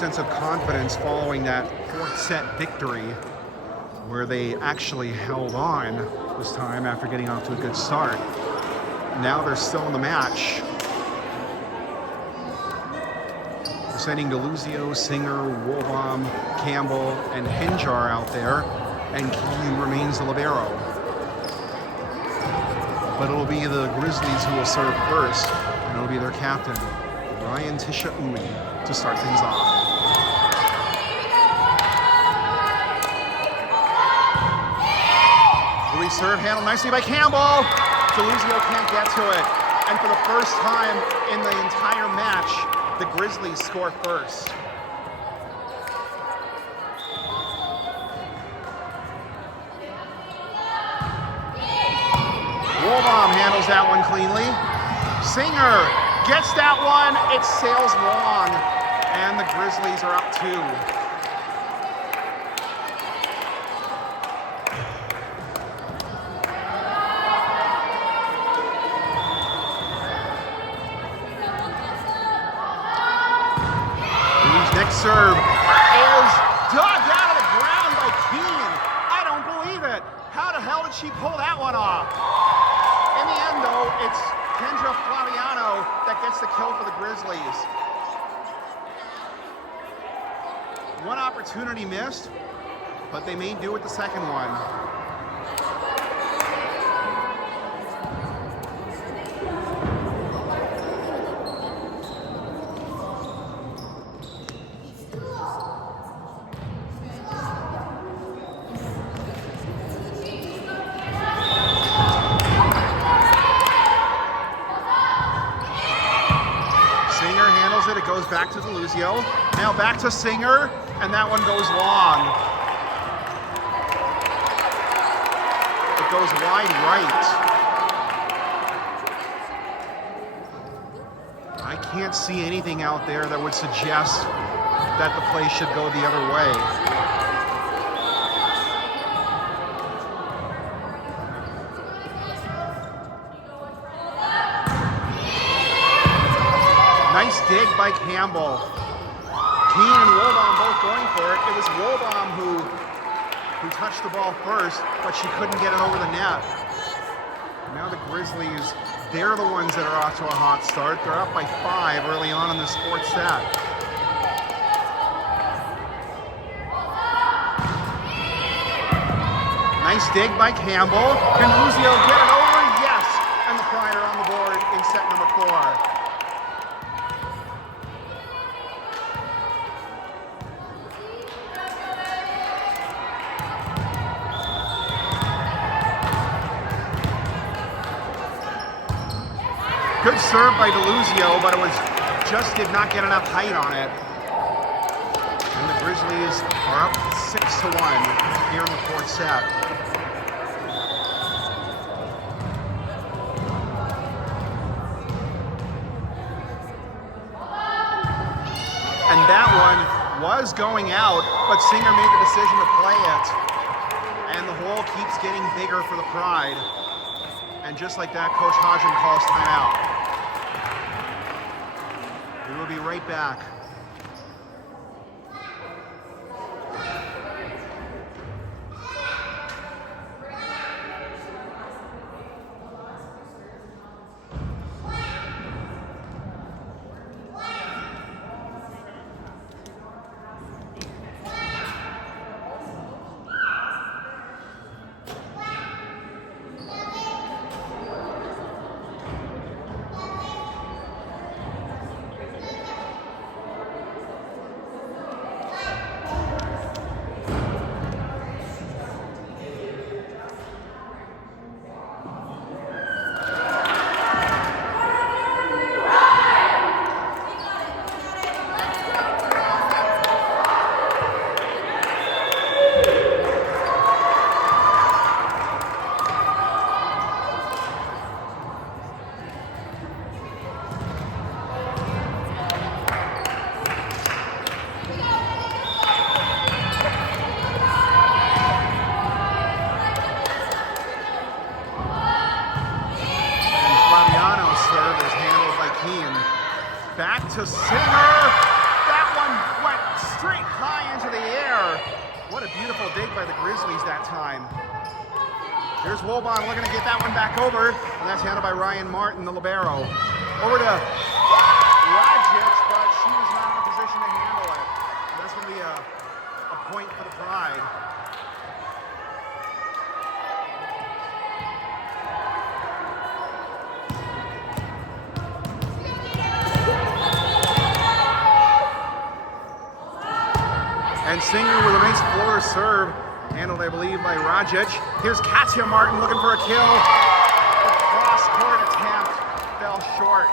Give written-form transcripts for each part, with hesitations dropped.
sense of confidence following that fourth set victory, where they actually held on this time after getting off to a good start. Now they're still in the match. We're sending DeLuzio, Singer, Wolbaum, Campbell, and Hinjar out there, and Keane remains the libero. But it'll be the Grizzlies who will serve first, and it'll be their captain, Ryan Tishaumi, to start things off. Release serve handled nicely by Campbell. DeLuzio can't get to it. And for the first time in the entire match, the Grizzlies score first. Wolbaum handles that one cleanly. Singer gets that one. It sails long, and the Grizzlies are up 2. Next serve is dug out of the ground by Keane. I don't believe it. How the hell did she pull that one off? In the end, though, it's Kendra Flaviano that gets the kill for the Grizzlies. One opportunity missed, but they made do with the second one. It goes back to DeLuzio. Now back to Singer, and that one goes long. It goes wide right. I can't see anything out there that would suggest that the play should go the other way. Nice dig by Campbell. Keane and Wolbaum both going for it. It was Wolbaum who touched the ball first, but she couldn't get it over the net. Now the Grizzlies, they're the ones that are off to a hot start. They're up by 5 early on in this fourth set. Nice dig by Campbell. Can Luzio get it over? Yes! And the Pride on the board in set number 4. Good serve by DeLuzio, but it just did not get enough height on it. And the Grizzlies are up 6-1 here in the fourth set. And that one was going out, but Singer made the decision to play it. And the hole keeps getting bigger for the Pride. And just like that, Coach Hodgin calls timeout. We will be right back. Back to Singer. That one went straight high into the air. What a beautiful dig by the Grizzlies that time. Here's Wohlbaum looking to get that one back over, and that's handled by Ryan Martin, the libero. Over to Rajic, but she was not in a position to handle it. And that's going to be a point for the Pride. And Singer with a nice floor serve, handled, I believe, by Rajic. Here's Katya Martin looking for a kill. The cross-court attempt fell short.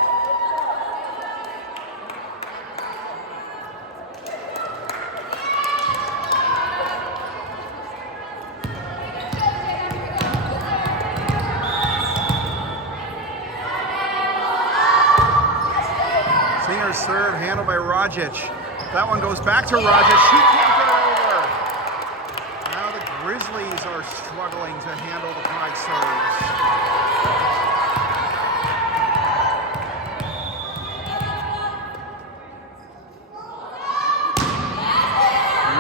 Singer's serve, handled by Rajic. That one goes back to Rajic. She can't get it over. Now the Grizzlies are struggling to handle the Pride serves.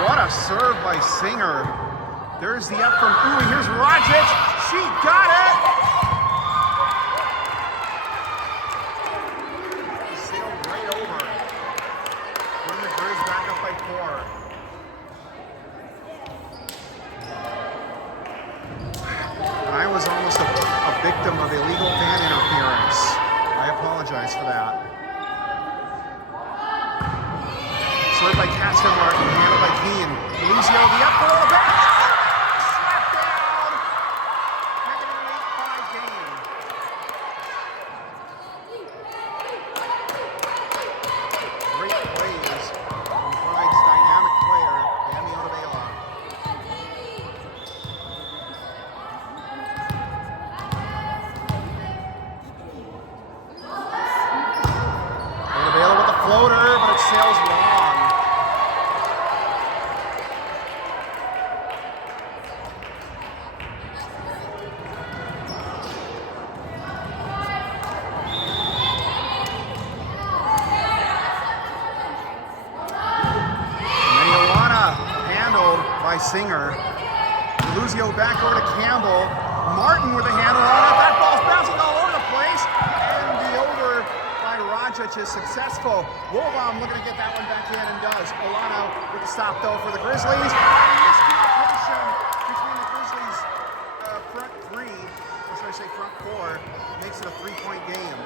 What a serve by Singer. There's the up from Uwe. Here's Rajic. She got it. Sailed right over. Putting the Grizz back up by 4. I was almost a victim of illegal fan interference. I apologize for that. Served by Katya Martin, handled by Keane. Lucio, the up throw, the back. Slapped down. Making it an 8-5 game. Great plays from Pride's dynamic player, Amy Odabela. Odabela with the floater, but it sails long. Singer. Lucio back over to Campbell. Martin with a handle on it. That ball's bouncing all over the place. And the over by Rajic is successful. Wohlbaum looking to get that one back in and does. Olano with the stop though for the Grizzlies. Miscommunication between the Grizzlies front 3, or should I say front 4, makes it a 3-point game.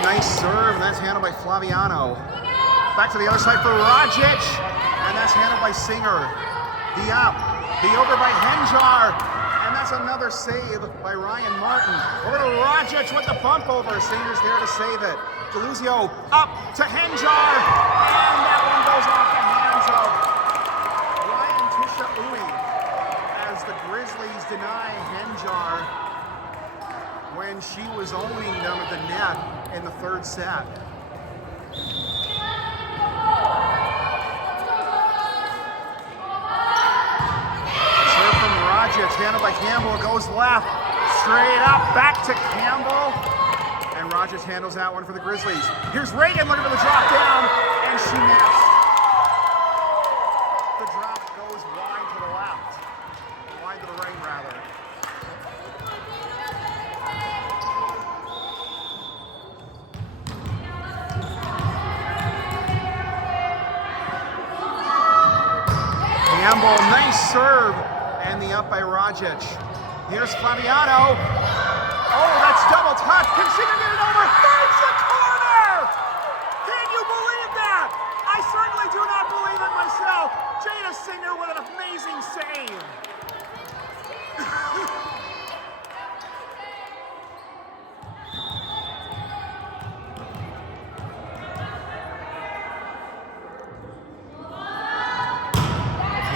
Nice serve, and that's handled by Flaviano. Back to the other side for Rajic, and that's handled by Singer. The up, the over by Henjar, and that's another save by Ryan Martin. Over to Rajic with the bump over. Singer's there to save it. Deluzio up to Henjar, and that one goes off the hands of Ryan Tisha-Ui as the Grizzlies deny Henjar when she was owning them at the net in the 3rd set. Serve from Rajic, handled by Campbell, goes left, straight up, back to Campbell, and Rajic handles that one for the Grizzlies. Here's Reagan looking for the drop down, and she missed. The drop goes wide to the left, wide to the right rather. Campbell, nice serve, and the up by Rajic. Here's Flaviano. Oh, that's double touch. Can Singer get it over? Finds the corner! Can you believe that? I certainly do not believe it myself. Jada Singer with an amazing save.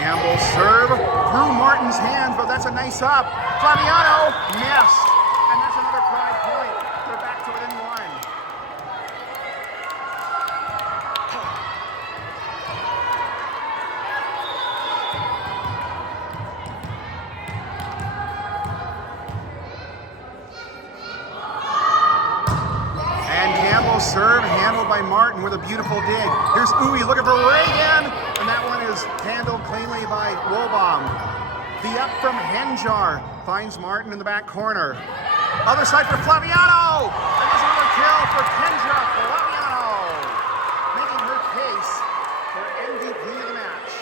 Campbell serve through Martin's hands, but that's a nice up. Flaviano missed, and that's another Pride point. They're back to within 1. serve handled by Martin with a beautiful dig. Here's Uwe looking for Reagan, and that one is handled cleanly by Wolbaum. The up from Henjar finds Martin in the back corner. Other side for Flaviano, and there's another kill for Kendra Flaviano, making her case for MVP of the match.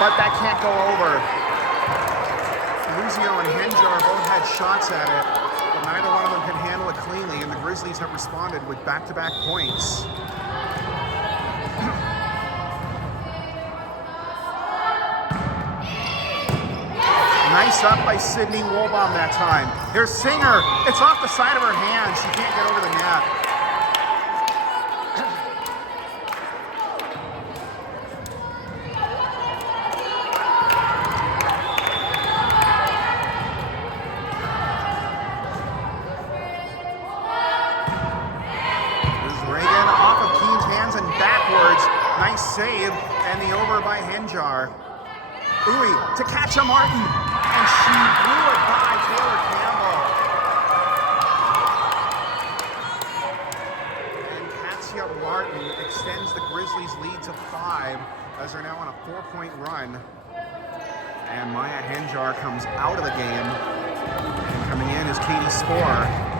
But that can't go over. Luzio and Henjar both had shots at it, but neither one of them can handle it cleanly, and the Grizzlies have responded with back-to-back points. Nice up by Sydney Wolbaum that time. Here's Singer. It's off the side of her hand. She can't get over the net. Save, and the over by Henjar. Uwe to catch a Martin, and she blew it by Taylor Campbell. And Katsia Martin extends the Grizzlies' lead to 5 as they're now on a 4-point run. And Maya Henjar comes out of the game, and coming in is Katie Spohr.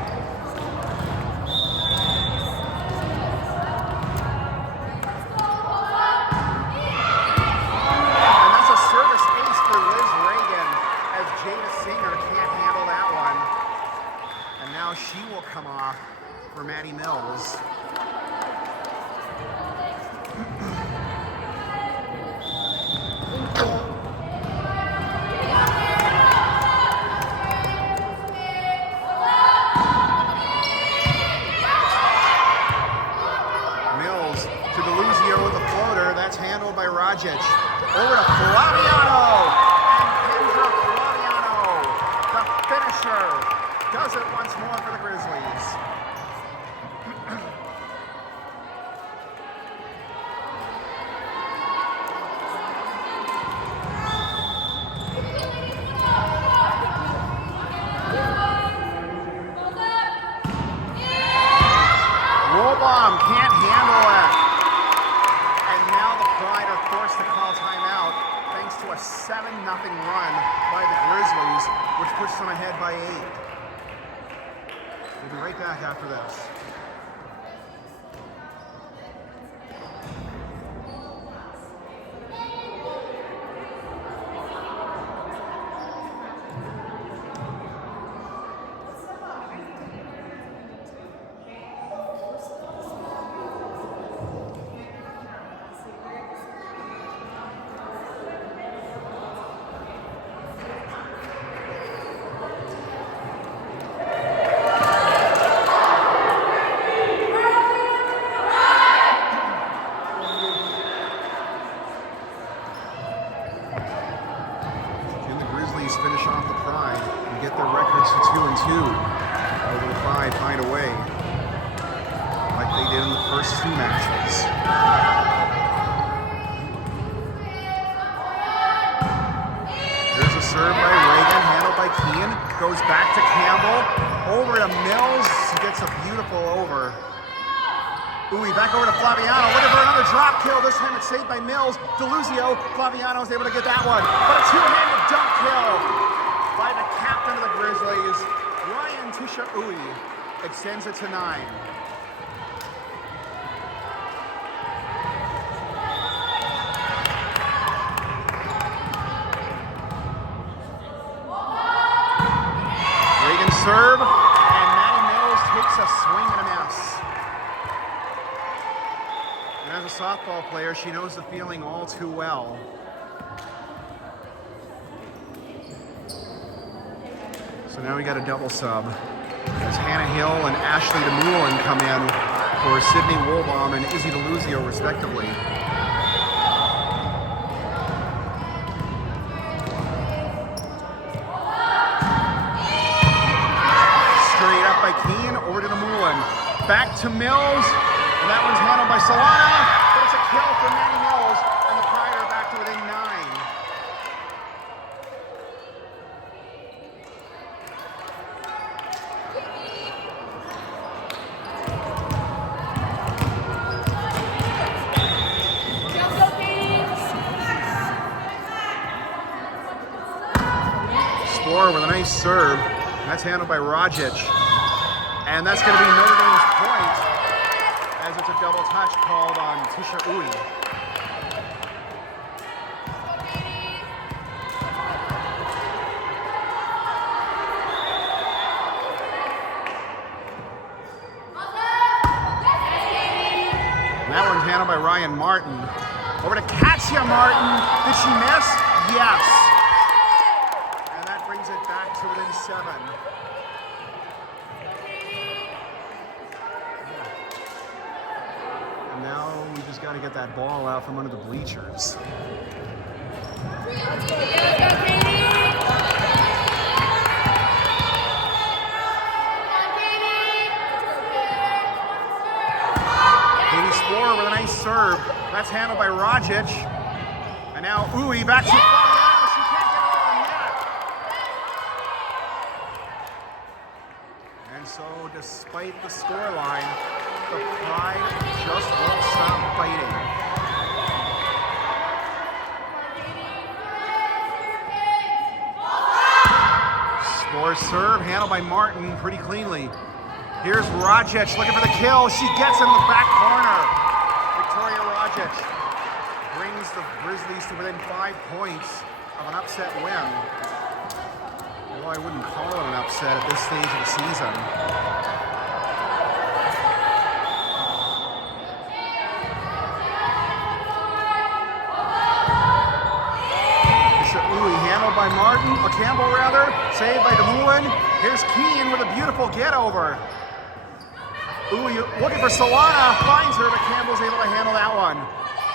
She will come off for Maddie Mills. Mills to Deluzio with a floater. That's handled by Rajic. Over to Flaviano. And Kendra Flaviano, the finisher, does it once more for the Grizzlies. Wolbaum can't handle it. And now the Pride are forced to call timeout thanks to a 7-0 run by the Grizzlies, which puts them ahead by 8. We'll be right back after this. Finish off the Pride and get their records to 2-2 over the Pride find a way like they did in the first 2 matches. There's a serve by Reagan, handled by Keane, goes back to Campbell, over to Mills, gets a beautiful over. Uwe back over to Flaviano, looking for another drop kill. This time it's saved by Mills. Deluzio, Flaviano's able to get that one. But a 2-handed dunk kill by the captain of the Grizzlies, Ryan Tusha Uwe, extends it to 9. Reagan serve, and Maddie Mills takes a swing and a miss. As a softball player, she knows the feeling all too well. So now we got a double sub as Hannah Hill and Ashley DeMullen come in for Sydney Wolbaum and Izzy Deluzio, respectively. Keane, over to Mullen. Back to Mills, and that one's handled by Solana, but it's a kill for Manny Mills, and the Pride are back to within 9. Spore with a nice serve. That's handled by Rajic. And that's going to be Notre Dame's point, as it's a double touch called on Tisha Uy. And that one's handled by Ryan Martin. Over to Katya Martin. Did she miss? Yes. And that brings it back to within 7. And now we just got to get that ball out from under the bleachers. Katie Spore with a nice serve. That's handled by Rajic. And now Uy back to Flaviano. She can't get it on net. And so, despite the scoreline, the Pride just won't stop fighting. Spore serve, handled by Martin pretty cleanly. Here's Rajic looking for the kill. She gets in the back corner. Victoria Rajic brings the Grizzlies to within 5 points of an upset win. Although I wouldn't call it an upset at this stage of the season. Handled by Martin, or Campbell rather, saved by DeMullen. Here's Keane with a beautiful get over. Uy looking for Solana, finds her, but Campbell's able to handle that one.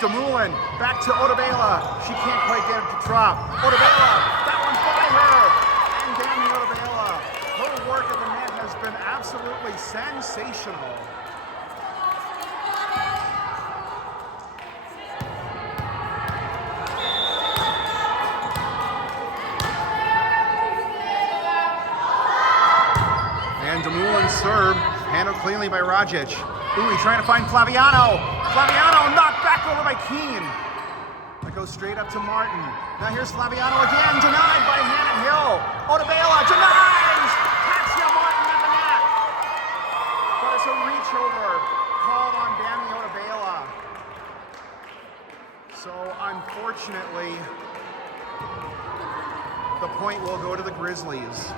DeMullen back to Otabela. She can't quite get it to drop. Otabela, that one by her. And Dami Otabela. Her work at the net has been absolutely sensational. DeMullen's serve, handled cleanly by Rajic. Uy trying to find Flaviano. Flaviano knocked back over by Keane. That goes straight up to Martin. Now here's Flaviano again, denied by Hannah Hill. Otabela denies! Katya Martin at the net. But it's a reach over called on Dami Otabela. So unfortunately, the point will go to the Grizzlies.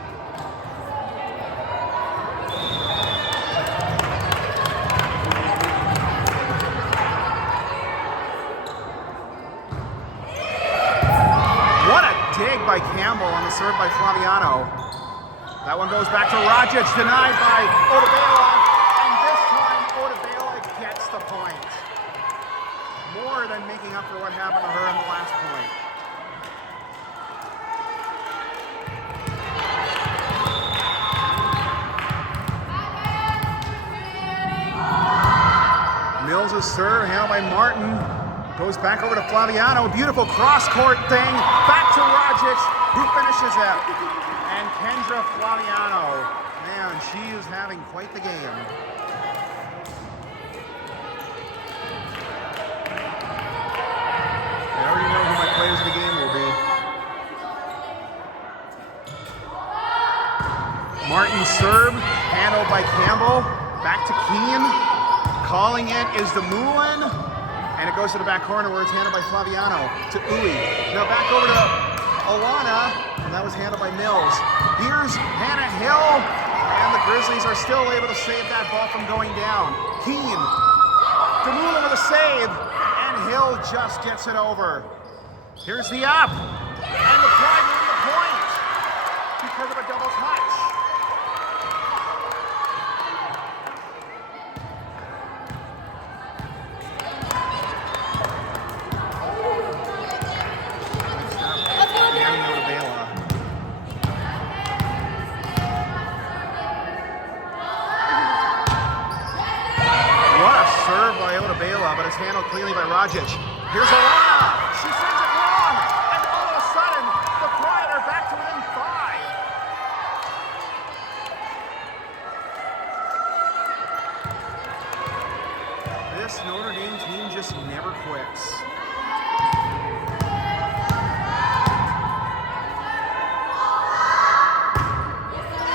By Campbell on the serve by Flaviano. That one goes back to Rajic, denied by Otabela, and this time Otabela gets the point. More than making up for what happened to her in the last point. Mills' serve, handled by Martin. Goes back over to Flaviano, beautiful cross-court thing, back to Rajic, who finishes it. And Kendra Flaviano, man, she is having quite the game. I already know who my players of the game will be. Martin serve, handled by Campbell, back to Keane. Calling it is DeMullen. And it goes to the back corner where it's handled by Flaviano to Uy. Now back over to Alana, and that was handled by Mills. Here's Hannah Hill, and the Grizzlies are still able to save that ball from going down. Keane, DeMullen with a save, and Hill just gets it over. Here's the up, and the Pride win the point because of a double touch. serve by Otabela, but it's handled cleanly by Rajic. Here's Alana. She sends it wrong, and all of a sudden, the Pride are back to within 5. This Notre Dame team just never quits.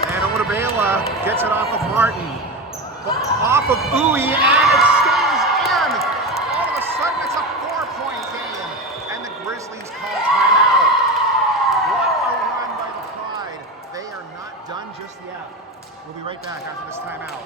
And Otabela gets it off of Martin. Off of Uwe, and it stays in. All of a sudden, it's a 4-point game, and the Grizzlies call timeout. What a run by the Pride. They are not done just yet. We'll be right back after this timeout.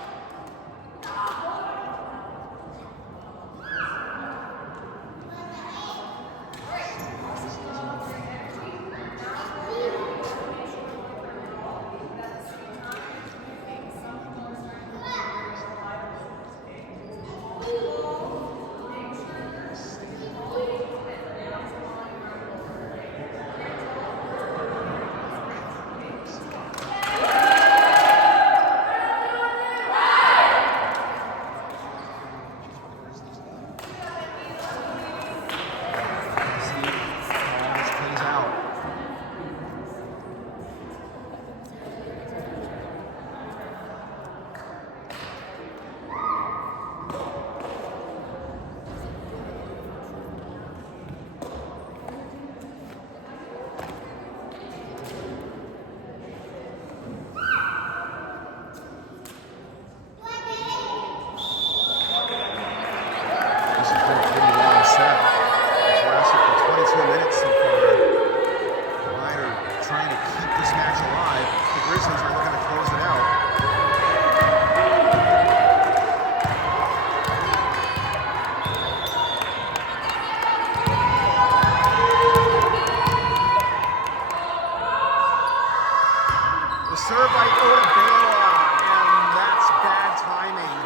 Serve by Otabela, and that's bad timing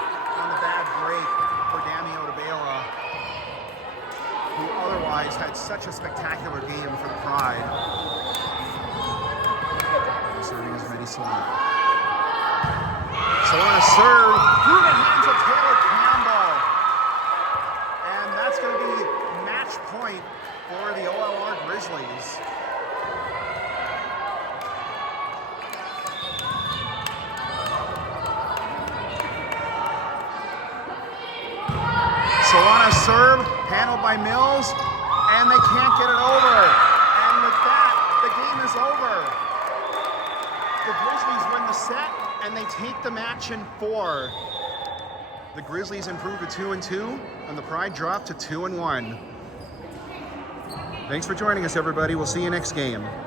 on the bad break for Dami Otabela, who otherwise had such a spectacular game for the Pride. Serving as Medi Solana. Solana serve through the hands of Taylor Campbell, and that's going to be match point for the OLR Grizzlies. Solana serve, handled by Mills, and they can't get it over. And with that, the game is over. The Grizzlies win the set, and they take the match in 4. The Grizzlies improve to 2-2, and the Pride drop to 2-1. Thanks for joining us, everybody. We'll see you next game.